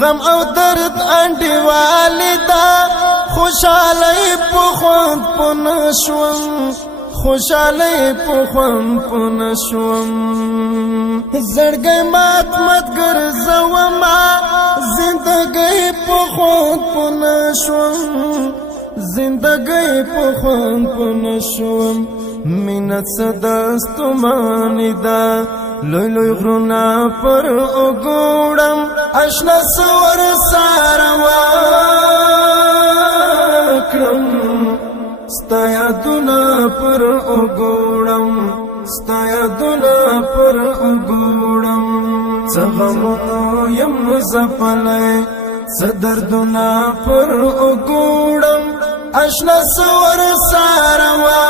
غم او درد انډي والدا خوشالۍ په خوند پنشوم خوشالۍ په خوند پنشوم زړګي مات ګرځوما زندګي په خوند پنشوم زندګي په خوند پنشوم مینت صداستمانی دا لوی لوی غرونا پر وګوړم آشنا سور ساروا کرم ستایا دنا پر وګوړم ستایا دنا پر وګوړم څغمو یم زپلای صدردنا پر وګوړم آشنا سور ساروا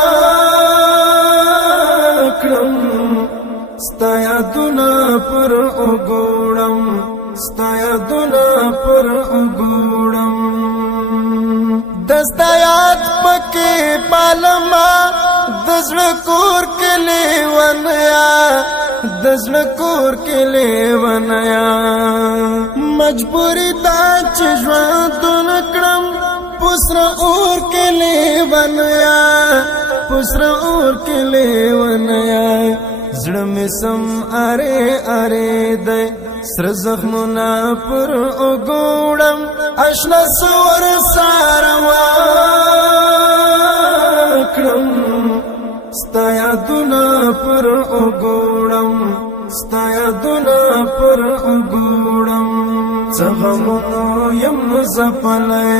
کرم ستایا دنا پر وګوړم ستایا دنا پر وګوړم دستایات پکې پالما دزړه کور کې لیونیا دزړه کور کې لیونیا مجبوری دا چې ژوند نکړم پسر اور کې لیونیا پسر اور کې لیونیا زړه مې سم اره اره دی سر زخمونه پر وګوړم آشنا سور ساروا کرم ستایا دنا پر وګوړم ستایا دنا پر وګوړم څغمو یم زپلای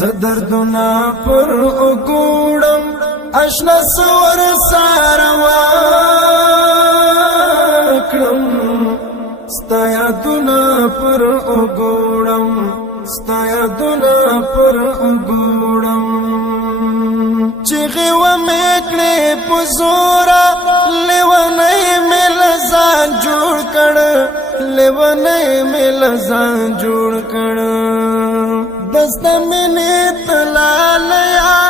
صدردنا پر وګوړم آشنا سور ساروا کرم ستایا دنا پر وګوړم ستایا دنا پر وګوړم چغه و میکړې پزورا لیونې مل ځان جوړ کړ لیونې مل ځان جوړ کړ دست منې تلالیا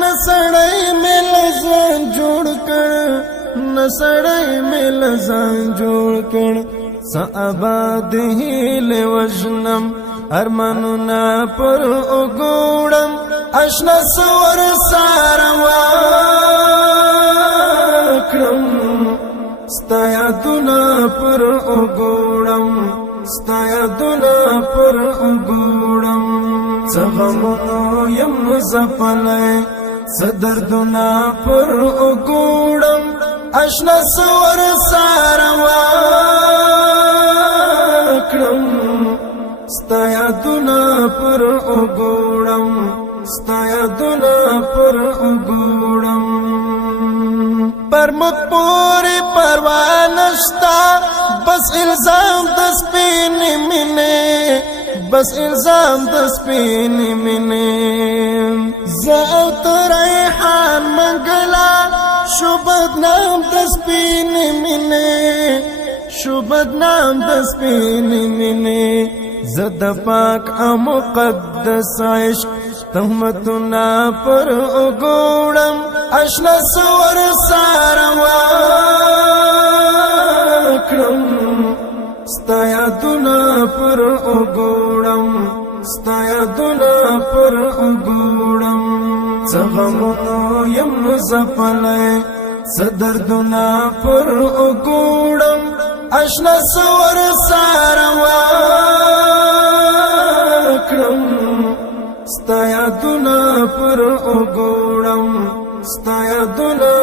نسړې مل ځان جوړ کړ نسړې مل ځان جوړ کړ سآباد هیل وجنم ارمانونا پر وګوړم آشنا سور ساروا کرم ستایا دنا پر وګوړم ستایا دنا پر وګوړم څغمو یم زپلای صدردنا پر وګوړم آشنا سور ساروا کرم ستایا دنا پر وګوړم ستایا دنا پر وګوړم پر مخ پوری پروا نشتا بس الزام د سپین مینه بس الزام د سپین مینه زو تریحان منګلا شو بدنام د سپین مینه شو بدنام د سپین مینه زد پاک او مقدس عشق تهمتنا پر وګوړم آشنا سور ساروا کرم ستایا دنا پر وګوړم ستایا دنا پر وګوړم څغمو یم زپلای صدردنا پر وګوړم آشنا سور ساروا کرم ستایا دنا پر وګوړم ستایا دنا